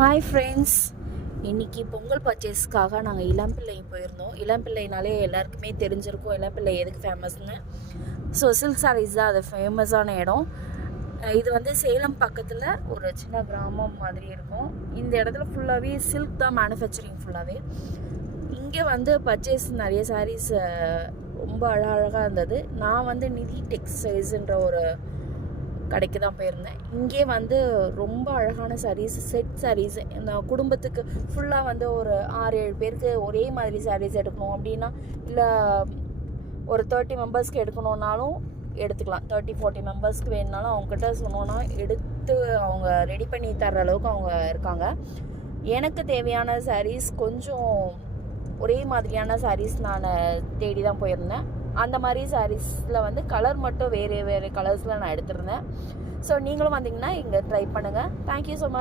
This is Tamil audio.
ஹாய் ஃப்ரெண்ட்ஸ், இன்றைக்கி பொங்கல் பர்ச்சேஸ்க்காக நாங்கள் இளம்பிள்ளை போயிருந்தோம். இளம்பிள்ளைனாலே எல்லாருக்குமே தெரிஞ்சிருக்கும் இளம்பிள்ளை எதுக்கு ஃபேமஸ்னு. ஸோ சில்க் சாரீஸ் தான் அது ஃபேமஸான இடம். இது வந்து சேலம் பக்கத்தில் ஒரு சின்ன கிராமம் மாதிரி இருக்கும். இந்த இடத்துல ஃபுல்லாகவே சில்க் தான் மேனுஃபேக்சரிங் ஃபுல்லாகவே. இங்கே வந்து பர்ச்சேஸ் நிறைய சாரீஸ் ரொம்ப அழகாக இருந்தது. நான் வந்து நிதி டெக்ஸ்டைல்ஸுன்ற ஒரு கடைக்கு தான் போயிருந்தேன். இங்கே வந்து ரொம்ப அழகான சாரீஸ், செட் சாரீஸ், இந்த குடும்பத்துக்கு ஃபுல்லாக வந்து ஒரு 6-7 பேருக்கு ஒரே மாதிரி சாரீஸ் எடுக்கணும் அப்படின்னா, இல்லை ஒரு 30 மெம்பர்ஸ்க்கு எடுக்கணுன்னாலும் எடுத்துக்கலாம். 30-40 மெம்பர்ஸ்க்கு வேணுனாலும் அவங்ககிட்ட சொன்னோன்னா எடுத்து அவங்க ரெடி பண்ணி தர்ற அளவுக்கு அவங்க இருக்காங்க. எனக்கு தேவையான சாரீஸ் கொஞ்சம் ஒரே மாதிரியான சாரீஸ் நான் தேடி தான் போயிருந்தேன். அந்த மாதிரி சாரீஸில் வந்து கலர் மட்டும் வேறு வேறு கலர்ஸில் நான் எடுத்திருந்தேன். ஸோ நீங்களும் வந்தீங்கன்னா இங்கே ட்ரை பண்ணுங்கள். Thank you so much.